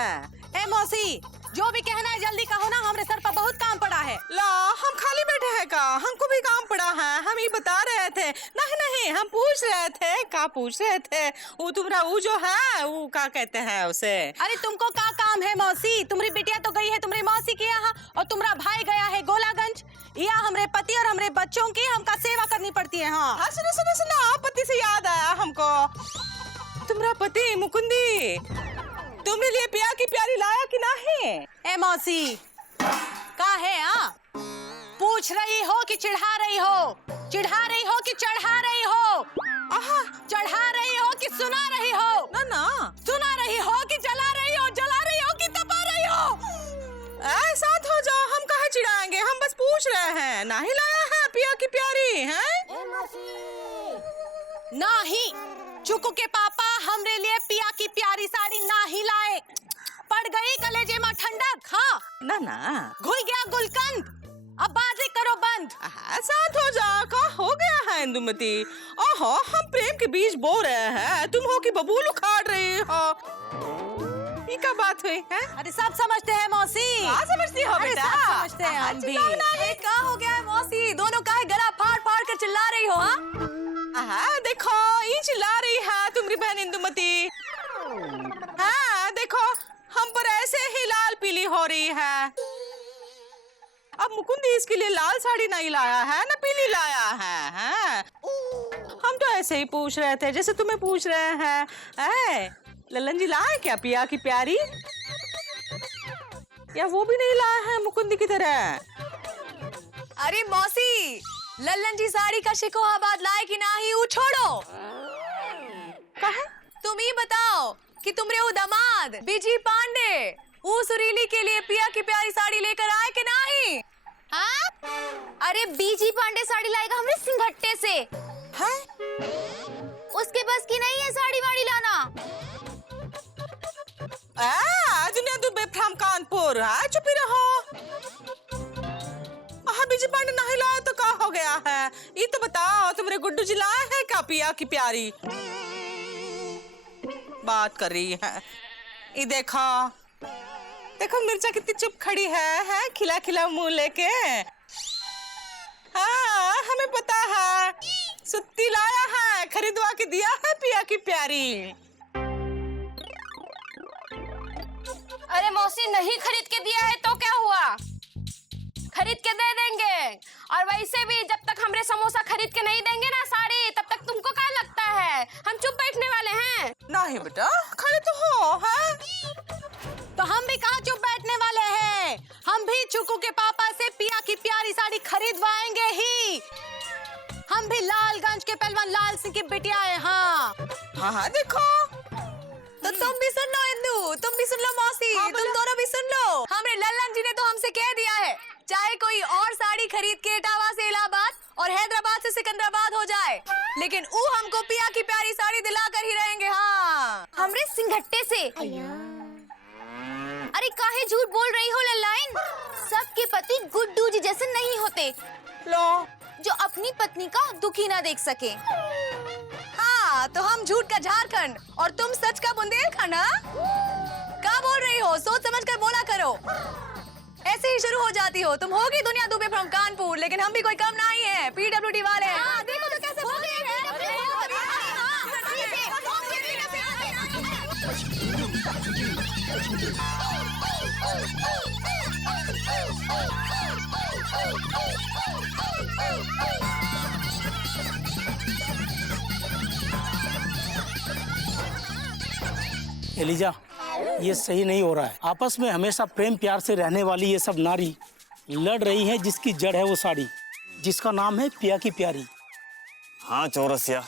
है। ए मौसी, जो भी कहना है जल्दी कहो ना, हमरे सर पर बहुत काम पड़ा है। ला, हम खाली बैठे हैं का? हमको भी काम पड़ा है। हम ये बता रहे थे। नहीं नहीं, हम पूछ रहे थे। क्या पूछ रहे थे? वो तुम्हारा वो जो है, वो क्या कहते हैं उसे? अरे तुमको क्या काम है मौसी? तुम्हारी बिटिया तो गई है तुम्हारी मौसी के यहाँ, और तुम्हारा भाई गया है गोलागंज। या हमरे पति और हमरे बच्चों की हमका सेवा करनी पड़ती है। हाँ सुनो सुनो सुनो, पति से याद आया हमको। तुम्हारा पति मुकुंदी तुमने लिए पिया की प्यारी लाया कि नहीं? ए मौसी, का है? पूछ रही हो कि चिढ़ा रही हो? चिढ़ा रही हो कि चढ़ा रही हो? चढ़ा रही हो कि सुना रही हो? ना ना, सुना रही हो कि जला रही हो? जला रही हो कि तपा रही हो? ऐसा हो जाओ, हम कहाँ चिढ़ाएंगे, हम बस पूछ रहे हैं। नहीं लाया है पिया की प्यारी है? नहीं, चुकू के पापा हमरे लिए पिया की प्यारी साड़ी नहीं लाए। पड़ गई कलेजे में ठंडक। हाँ ना ना, घुल गया गुलकंद। अब बाजी करो बंद। ऐसा हो जाओ, का हो गया है इंदुमती? ओहो, हम प्रेम के बीज बो रहे हैं, तुम हो कि बबूल उखाड़ रही हो। ये क्या बात हुई है? अरे सब समझते हैं मौसी। क्या समझती हो बेटा? सब समझते हैं हम भी। क्या हो गया है मौसी? दोनों काहे गला फाड़ फाड़ कर चिल्ला रही हो? देखो, ये चिल्ला रही है तुम्हारी बहन इंदुमती। हाँ देखो, हम पर ऐसे ही लाल पीली हो रही है। अब मुकुंदी इसके लिए लाल साड़ी नहीं लाया है ना पीली लाया है। हाँ? हम तो ऐसे ही पूछ रहे थे जैसे तुम्हें पूछ रहे हैं। लल्लन जी लाए क्या पिया की प्यारी? या वो भी नहीं लाया है मुकुंदी की तरह? अरे मौसी, लल्लन जी साड़ी का शिकोहाबाद लाए कि नहीं, वो छोड़ो। कहे? तुम ही बताओ कि तुमरे वो दामाद बीजी पांडे वो सुरीली के लिए पिया की प्यारी साड़ी लेकर आए कि नहीं? हाँ? अरे बीजी पांडे साड़ी लाएगा हमरे सिंघट्टे से। है? उसके बस की नहीं है साड़ी वाड़ी लाना। दुनिया तू बेफाम कानपुर है, चुप ही रहो। बीजी पांडे नहीं लाया तो क्या हो गया है? ये तो बताओ, तुम्हारे गुड्डू जी लाए हैं क्या पिया की प्यारी? बात कर रही है। ये देखो देखो, मिर्चा कितनी चुप खड़ी है खिला खिला मुंह लेके। हाँ हमें पता है, सुत्ती लाया है, खरीदवा के दिया है पिया की प्यारी। अरे मौसी, नहीं खरीद के दिया है तो क्या हुआ? खरीद के दे देंगे। और वैसे भी जब तक हमरे समोसा खरीद के नहीं देंगे ना साड़ी, तब तक तुमको क्या लगता है हम चुप बैठने वाले हैं? नहीं बेटा, खड़े तो हो। है तो हम भी कहाँ चुप बैठने वाले हैं। हम भी चुकू के पापा से पिया की प्यारी साड़ी खरीदवाएंगे ही। हम भी लालगंज के पहलवान लाल सिंह की बिटिया है। हाँ देखो, तो तुम भी सुन लो इंदु, तुम भी सुन लो मौसी। तुम दोनों भी सुन लो। हमरे लल्लन जी ने तो हमसे कह दिया है, चाहे कोई और साड़ी खरीद के इटावा से इलाहाबाद और हैदराबाद से सिकंदराबाद हो जाए, लेकिन वो हमको पिया की प्यारी साड़ी दिला कर ही रहेंगे। हाँ, हमरे सिंघट्टे से। अरे काहे झूठ बोल रही हो लल्लाइन? सबके पति गुड्डू जी जैसे नहीं होते लो जो अपनी पत्नी का दुखी ना देख सके। हाँ, तो हम झूठ का झारखंड और तुम सच का बुंदेलखंड। क्या बोल रही हो? सोच समझ कर बोला करो। ऐसे ही शुरू हो जाती हो। तुम होगी दुनिया दुबे फ्रॉम कानपुर, लेकिन हम भी कोई कम नहीं है, PWD वाले। हाँ, देखो तो कैसे बोल रहे हैं। एलिजा, ये सही नहीं हो रहा है। आपस में हमेशा प्रेम प्यार से रहने वाली ये सब नारी लड़ रही हैं, जिसकी जड़ है वो साड़ी, जिसका नाम है पिया की प्यारी। हाँ चौरसिया,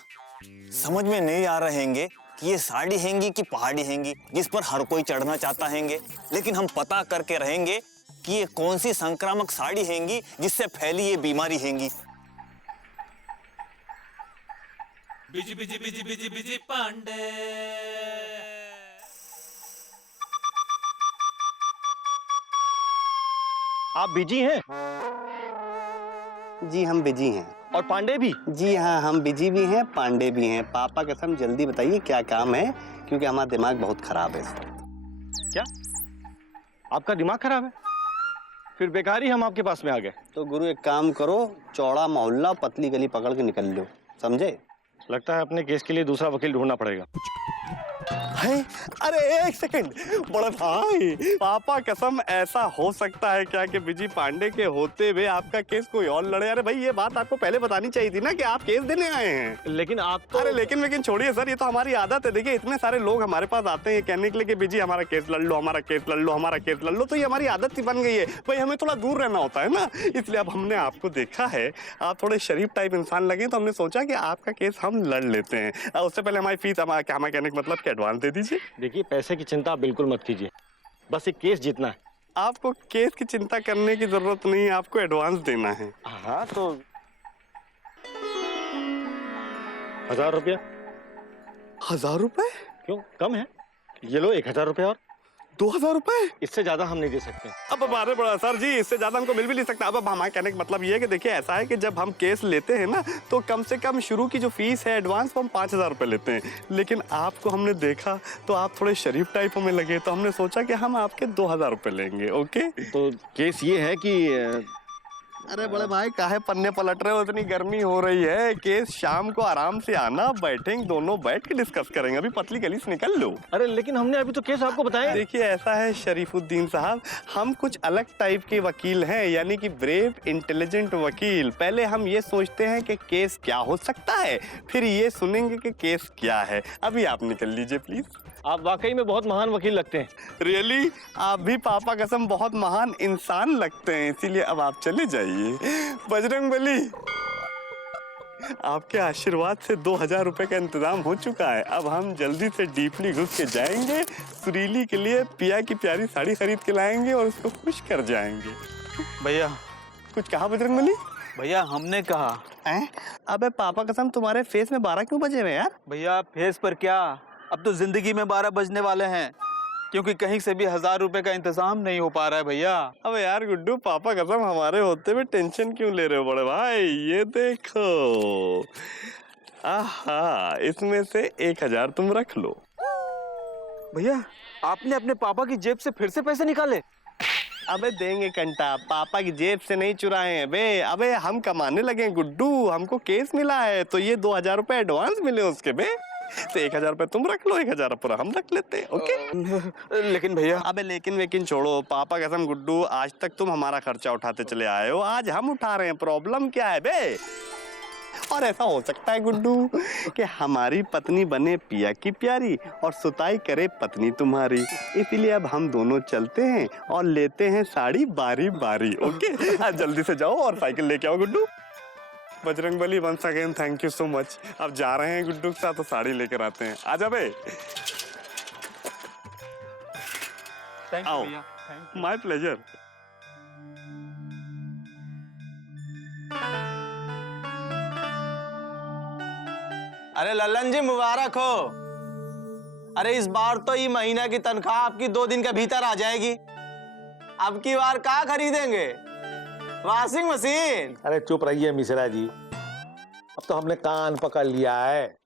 समझ में नहीं आ रहेंगे कि ये साड़ी हैंगी कि पहाड़ी हैंगी जिस पर हर कोई चढ़ना चाहता हैंगे। लेकिन हम पता करके रहेंगे कि ये कौन सी संक्रामक साड़ी हैंगी जिससे फैली ये बीमारी हैंगी। Busy busy busy busy busy Pandey. आप बिजी हैं? जी हम बिजी हैं। और पांडे भी? जी हाँ, हम बिजी भी हैं, पांडे भी हैं। पापा कसम जल्दी बताइए क्या काम है, क्योंकि हमारा दिमाग बहुत खराब है। क्या? आपका दिमाग खराब है? फिर बेकार ही हम आपके पास में आ गए। तो गुरु एक काम करो, चौड़ा मोहल्ला पतली गली पकड़ के निकल लो, समझे? लगता है अपने केस के लिए दूसरा वकील ढूंढना पड़ेगा। है? अरे एक सेकंड, बड़ा भाई, पापा कसम ऐसा हो सकता है क्या कि विजय पांडे के होते हुए आपका केस कोई और लड़े? अरे भाई ये बात आपको पहले बतानी चाहिए थी ना कि आप केस देने आए हैं। लेकिन आप तो... अरे लेकिन छोड़िए सर, ये तो हमारी आदत है। देखिए इतने सारे लोग हमारे पास आते हैं कहने के लिए कि विजय हमारा केस लड़ लो, हमारा केस लड़ लो, हमारा केस लड़ लो, तो ये हमारी आदत ही बन गई है। भाई हमें थोड़ा दूर रहना होता है ना, इसलिए अब हमने आपको देखा है, आप थोड़े शरीफ टाइप इंसान लगे, तो हमने सोचा कि आपका केस हम लड़ लेते हैं। उससे पहले हमारी फीस, हमारा कहने का मतलब कि एडवांस दे दीजिए। देखिए पैसे की चिंता बिल्कुल मत कीजिए, बस एक केस जीतना है। आपको केस की चिंता करने की जरूरत नहीं है, आपको एडवांस देना है। हाँ तो 1000 रुपया। 1000 रुपए? क्यों, कम है? ये लो 1000 रुपया और 2000 रुपए? इससे ज्यादा हम नहीं दे सकते। अब हमारे बड़ा सर जी, इससे ज्यादा हमको मिल भी नहीं सकता। अब हमारे कहने का मतलब ये है कि देखिए ऐसा है कि जब हम केस लेते हैं ना, तो कम से कम शुरू की जो फीस है एडवांस, वो हम 5000 रुपए लेते हैं। लेकिन आपको हमने देखा तो आप थोड़े शरीफ टाइप हमें लगे, तो हमने सोचा कि हम आपके 2000 रुपए लेंगे। ओके, तो केस ये है कि... अरे बड़े भाई काहे पन्ने पलट रहे हो, इतनी गर्मी हो रही है। केस शाम को आराम से आना, बैठेंगे दोनों, बैठ के डिस्कस करेंगे। अभी पतली गली से निकल लो। अरे लेकिन हमने अभी तो केस आपको बताया। देखिए ऐसा है शरीफुद्दीन साहब, हम कुछ अलग टाइप के वकील हैं, यानी कि ब्रेव इंटेलिजेंट वकील। पहले हम ये सोचते हैं कि केस क्या हो सकता है, फिर ये सुनेंगे कि केस क्या है। अभी आप निकल लीजिए प्लीज। आप वाकई में बहुत महान वकील लगते हैं। रियली आप भी पापा कसम बहुत महान इंसान लगते हैं, इसीलिए अब आप चले जाइए। बजरंगबली, आपके आशीर्वाद से 2000 रुपए का इंतजाम हो चुका है। अब हम जल्दी से डीपली घुस के जाएंगे, सुरीली के लिए पिया की प्यारी साड़ी खरीद के लाएंगे और उसको खुश कर जाएंगे। भैया, कुछ कहा बजरंगबली? भैया हमने कहा। अबे पापा कसम तुम्हारे फेस में 12 क्यों बजे हुए यार? भैया फेस पर क्या, अब तो जिंदगी में 12 बजने वाले हैं, क्योंकि कहीं से भी 1000 रुपए का इंतजाम नहीं हो पा रहा है भैया। अब यार गुड्डू, पापा कसम हमारे होते हुए टेंशन क्यों ले रहे हो बड़े भाई? ये देखो, आहा, इसमें से 1000 तुम रख लो। भैया आपने अपने पापा की जेब से फिर से पैसे निकाले? अबे देंगे कंटा, पापा की जेब से नहीं चुराए हैं बे। अबे हम कमाने लगे गुड्डू, हमको केस मिला है तो ये 2000 रुपए एडवांस मिले उसके बे। तो 1000 रुपए तुम रख लो, 1000 पूरा हम रख लेते हैं। ओके? लेकिन भैया... अबे लेकिन छोड़ो, पापा कसम गुड्डू, आज तक तुम हमारा खर्चा उठाते चले आए हो, आज हम उठा रहे हैं। प्रॉब्लम क्या है बे? और ऐसा हो सकता है गुड्डू कि हमारी पत्नी बने पिया की प्यारी और सुताई करे पत्नी तुम्हारी, इसीलिए अब हम दोनों चलते हैं और लेते हैं साड़ी बारी बारी। ओके? आज जल्दी से जाओ और साइकिल लेके आओ Guddu. Bajrangbali once again thank you so much. अब जा रहे हैं गुड्डू के साथ तो साड़ी लेकर आते हैं। आजा बे। आओ, माय प्लेजर। अरे लल्लन जी मुबारक हो। अरे इस बार तो ये महीना की तनख्वाह आपकी 2 दिन के भीतर आ जाएगी। अब की बार क्या खरीदेंगे? Washing machine? अरे चुप रहिए मिश्रा जी, अब तो हमने कान पकड़ लिया है।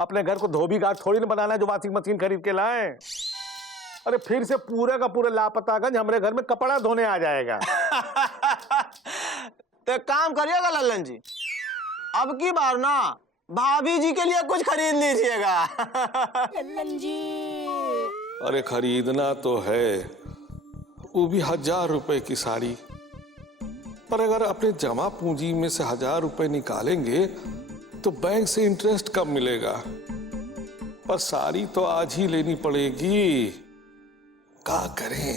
अपने घर को धोबी घाट थोड़ी ना बनाना है जो वॉशिंग मशीन खरीद के लाए। अरे फिर से पूरे का पूरे लापतागंज हमारे घर में कपड़ा धोने आ जाएगा। तो एक काम करिएगा लल्लन जी, अब की बार ना भाभी जी के लिए कुछ खरीद लीजिएगा। लल्लन जी। अरे खरीदना तो है, वो भी 1000 रुपए की साड़ी। पर अगर अपने जमा पूंजी में से 1000 रुपए निकालेंगे तो बैंक से इंटरेस्ट कम मिलेगा। पर साड़ी तो आज ही लेनी पड़ेगी, क्या करें?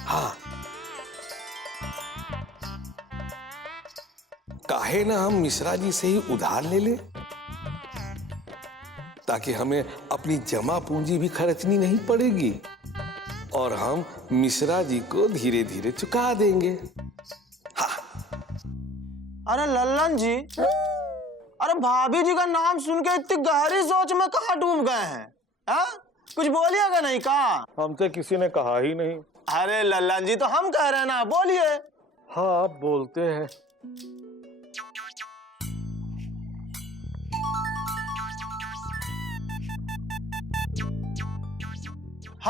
हाँ, काहे ना हम मिश्रा जी से ही उधार ले ले, ताकि हमें अपनी जमा पूंजी भी खर्चनी नहीं पड़ेगी और हम मिश्रा जी को धीरे धीरे चुका देंगे। हाँ। अरे लल्लन जी, अरे भाभी जी का नाम सुन के इतनी गहरी सोच में कहाँ डूब गए हैं? हाँ? कुछ बोलिएगा नहीं का? हमसे किसी ने कहा ही नहीं। अरे लल्लन जी, तो हम कह रहे हैं ना, बोलिए। हाँ आप बोलते हैं।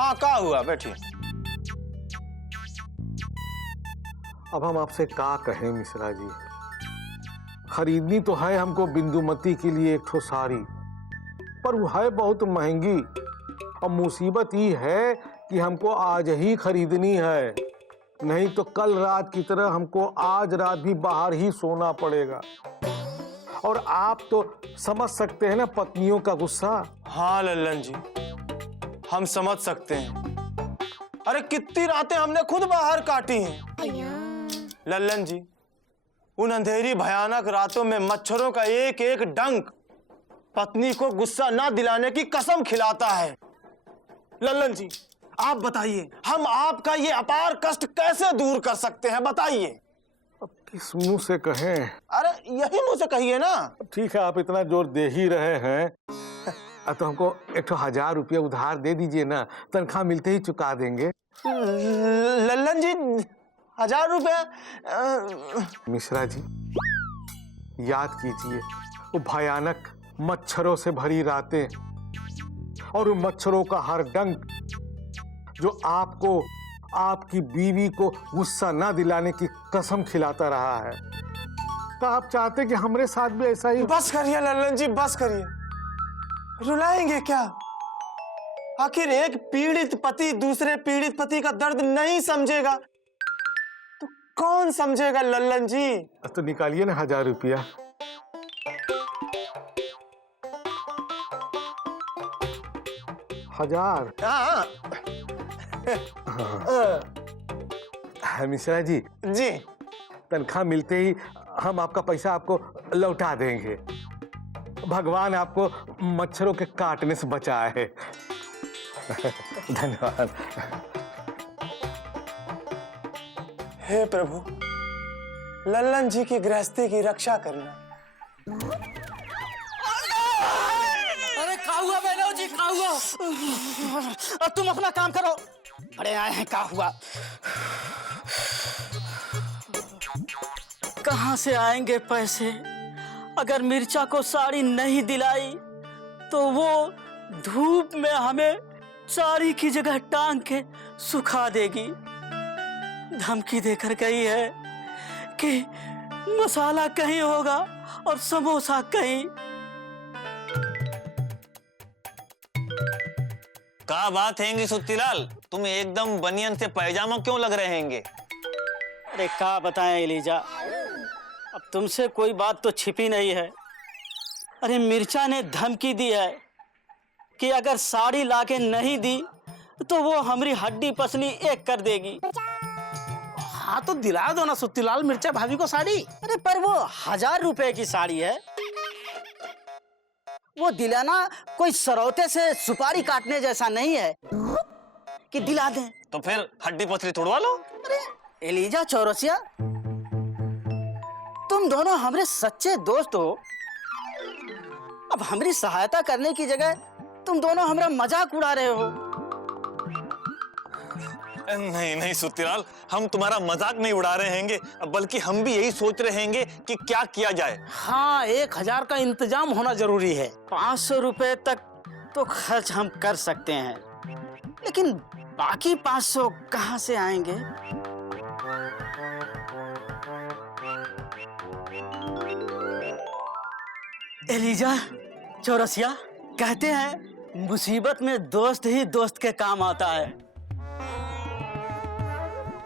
हाँ का हुआ, बैठिए। अब हम आपसे क्या कहें मिश्रा जी, खरीदनी तो है हमको बिंदुमती के लिए एक ठो साड़ी, पर वो है बहुत महंगी। अब मुसीबत ये है कि हमको आज ही खरीदनी है, नहीं तो कल रात की तरह हमको आज रात भी बाहर ही सोना पड़ेगा। और आप तो समझ सकते हैं ना पत्नियों का गुस्सा। हाँ लल्लन जी, हम समझ सकते हैं। अरे कितनी रातें हमने खुद बाहर काटी हैं लल्लन जी। उन अंधेरी भयानक रातों में मच्छरों का एक एक डंक पत्नी को गुस्सा ना दिलाने की कसम खिलाता है। लल्लन जी आप बताइए, हम आपका ये अपार कष्ट कैसे दूर कर सकते हैं, बताइए। अब किस मुंह से कहें? अरे यही मुंह से कहिए ना। ठीक है, आप इतना जोर दे ही रहे हैं तो हमको एक ठो 1000 रुपया उधार दे दीजिए ना, तनख्वाह मिलते ही चुका देंगे। लल्लन जी 1000 रुपया? मिश्रा जी याद कीजिए वो भयानक मच्छरों से भरी रातें और उन मच्छरों का हर डंक जो आपको आपकी बीवी को गुस्सा ना दिलाने की कसम खिलाता रहा है। तो आप चाहते कि हमारे साथ भी ऐसा ही? बस करिए लल्लन जी, बस करिए। रुलाएंगे क्या? आखिर एक पीड़ित पति दूसरे पीड़ित पति का दर्द नहीं समझेगा तो कौन समझेगा लल्लन जी? तो निकालिए ना 1000 रुपया। हजार? हाँ मिश्रा जी तनख्वाह मिलते ही हम आपका पैसा आपको लौटा देंगे। भगवान आपको मच्छरों के काटने से बचाए है। धन्यवाद। हे प्रभु, लल्लन जी की गृहस्थी की रक्षा करना। अरे क्या हुआ बहनों जी, क्या हुआ? अब तुम अपना काम करो। अरे आए हैं, क्या हुआ? कहाँ से आएंगे पैसे? अगर मिर्चा को साड़ी नहीं दिलाई तो वो धूप में हमें साड़ी की जगह टांग के सुखा देगी। धमकी देकर गई है कि मसाला कहीं होगा और समोसा कहीं। क्या बात हैंगी सुत्तीलाल, तुम एकदम बनियन से पैजामा क्यों लग रहे हैंगे? अरे क्या बताएं एलिजा, अब तुमसे कोई बात तो छिपी नहीं है। अरे मिर्चा ने धमकी दी है कि अगर साड़ी लाके नहीं दी तो वो हमारी हड्डी पसली एक कर देगी। हाँ तो दिला दो ना सुत्तीलाल मिर्चा भाभी को साड़ी। अरे पर वो 1000 रुपए की साड़ी है, वो दिलाना कोई सरौते से सुपारी काटने जैसा नहीं है कि दिला दें। तो फिर हड्डी पसली तोड़वा लो। अरे एलिजा चौरसिया, तुम दोनों हमारे सच्चे दोस्त हो। अब हमारी सहायता करने की जगह तुम दोनों हमारा मजाक उड़ा रहे हो। नहीं नहीं सुत्तीलाल, हम तुम्हारा मजाक नहीं उड़ा रहे हैंगे, बल्कि हम भी यही सोच रहे हैंगे कि क्या किया जाए। हाँ 1000 का इंतजाम होना जरूरी है। 500 रुपए तक तो खर्च हम कर सकते हैं, लेकिन बाकी 500 कहाँ से आएंगे? एलिजा चौरसिया, कहते हैं मुसीबत में दोस्त ही दोस्त के काम आता है,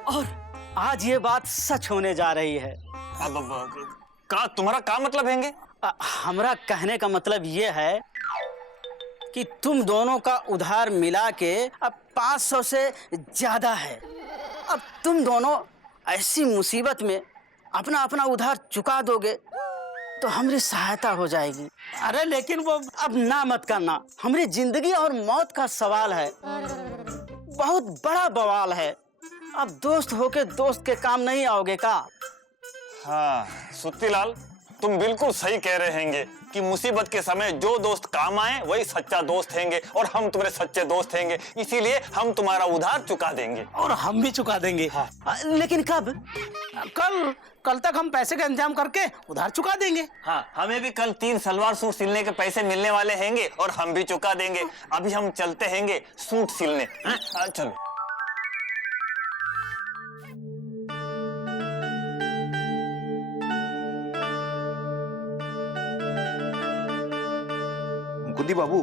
और आज ये बात सच होने जा रही है। का तुम्हारा क्या मतलब हैंगे? हमारा कहने का मतलब ये है कि तुम दोनों का उधार मिला के अब 500 से ज्यादा है। अब तुम दोनों ऐसी मुसीबत में अपना अपना उधार चुका दोगे तो हमारी सहायता हो जाएगी। अरे लेकिन वो अब ना मत करना, हमारी जिंदगी और मौत का सवाल है, बहुत बड़ा बवाल है। अब दोस्त होके दोस्त के काम नहीं आओगे का? हाँ सुत्तीलाल, तुम बिल्कुल सही कह रहे हैंगे कि मुसीबत के समय जो दोस्त काम आए वही सच्चा दोस्त हैंगे, और हम तुम्हारे सच्चे दोस्त हैंगे, इसीलिए हम तुम्हारा उधार चुका देंगे। और हम भी चुका देंगे। हाँ। लेकिन कब? कल तक हम पैसे का इंतजाम करके उधार चुका देंगे। हाँ, हमें भी कल 3 सलवार सूट सिलने के पैसे मिलने वाले हैंगे और हम भी चुका देंगे। अभी हम चलते हैंगे सूट सिलने। हाँ, चलो। मुकुंदी बाबू,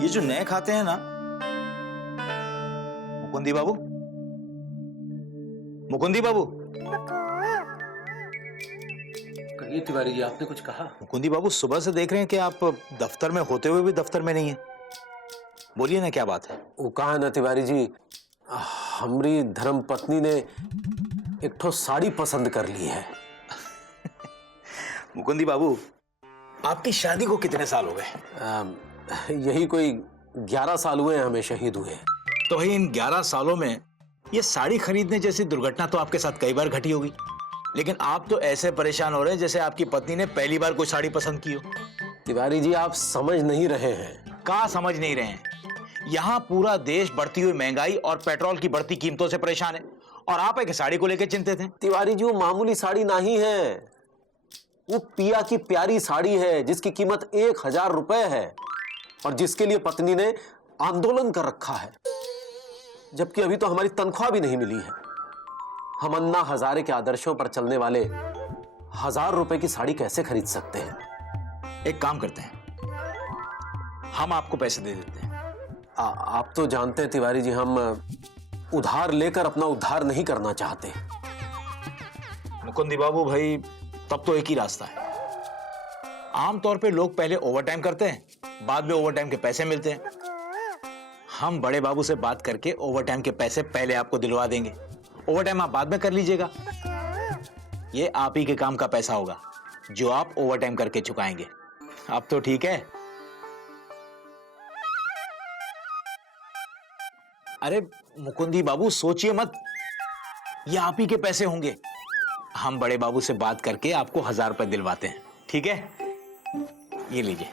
ये जो नए खाते हैं ना, मुकुंदी बाबू, मुकुंदी बाबू, कहिए तिवारी जी, आपने कुछ कहा? मुकुंदी बाबू, सुबह से देख रहे हैं कि आप दफ्तर में होते हुए भी दफ्तर में नहीं है। बोलिए ना, क्या बात है? वो कहा ना तिवारी जी, हमारी धर्म पत्नी ने एक ठो साड़ी पसंद कर ली है। मुकुंदी बाबू, आपकी शादी को कितने साल हो गए? यही कोई 11 साल हुए हैं हमें शहीद हुए। तो भाई इन 11 सालों में ये साड़ी खरीदने जैसी दुर्घटना तो आपके साथ कई बार घटी होगी, लेकिन आप तो ऐसे परेशान हो रहे हैं जैसे आपकी पत्नी ने पहली बार कोई साड़ी पसंद की हो। तिवारी जी, आप समझ नहीं रहे हैं। कहाँ समझ नहीं रहे हैं? यहाँ पूरा देश बढ़ती हुई महंगाई और पेट्रोल की बढ़ती कीमतों से परेशान है, और आप एक साड़ी को लेकर चिंतित हैं। तिवारी जी, वो मामूली साड़ी नहीं है, वो पिया की प्यारी साड़ी है जिसकी कीमत 1000 रुपए है, और जिसके लिए पत्नी ने आंदोलन कर रखा है, जबकि अभी तो हमारी तनख्वाह भी नहीं मिली है। हम अन्ना हजारे के आदर्शों पर चलने वाले 1000 रुपए की साड़ी कैसे खरीद सकते हैं? एक काम करते हैं, हम आपको पैसे दे देते हैं। आप तो जानते हैं तिवारी जी, हम उधार लेकर अपना उद्धार नहीं करना चाहते। मुकुंदी बाबू भाई, तब तो एक ही रास्ता है। आमतौर पे लोग पहले ओवरटाइम करते हैं, बाद में ओवरटाइम के पैसे मिलते हैं। हम बड़े बाबू से बात करके ओवरटाइम के पैसे पहले आपको दिलवा देंगे, ओवरटाइम आप बाद में कर लीजिएगा। ये आप ही के काम का पैसा होगा जो आप ओवरटाइम करके चुकाएंगे। अब तो ठीक है? अरे मुकुंदी बाबू, सोचिए मत, ये आप ही के पैसे होंगे। हम बड़े बाबू से बात करके आपको 1000 रुपए दिलवाते हैं, ठीक है? ये लीजिए।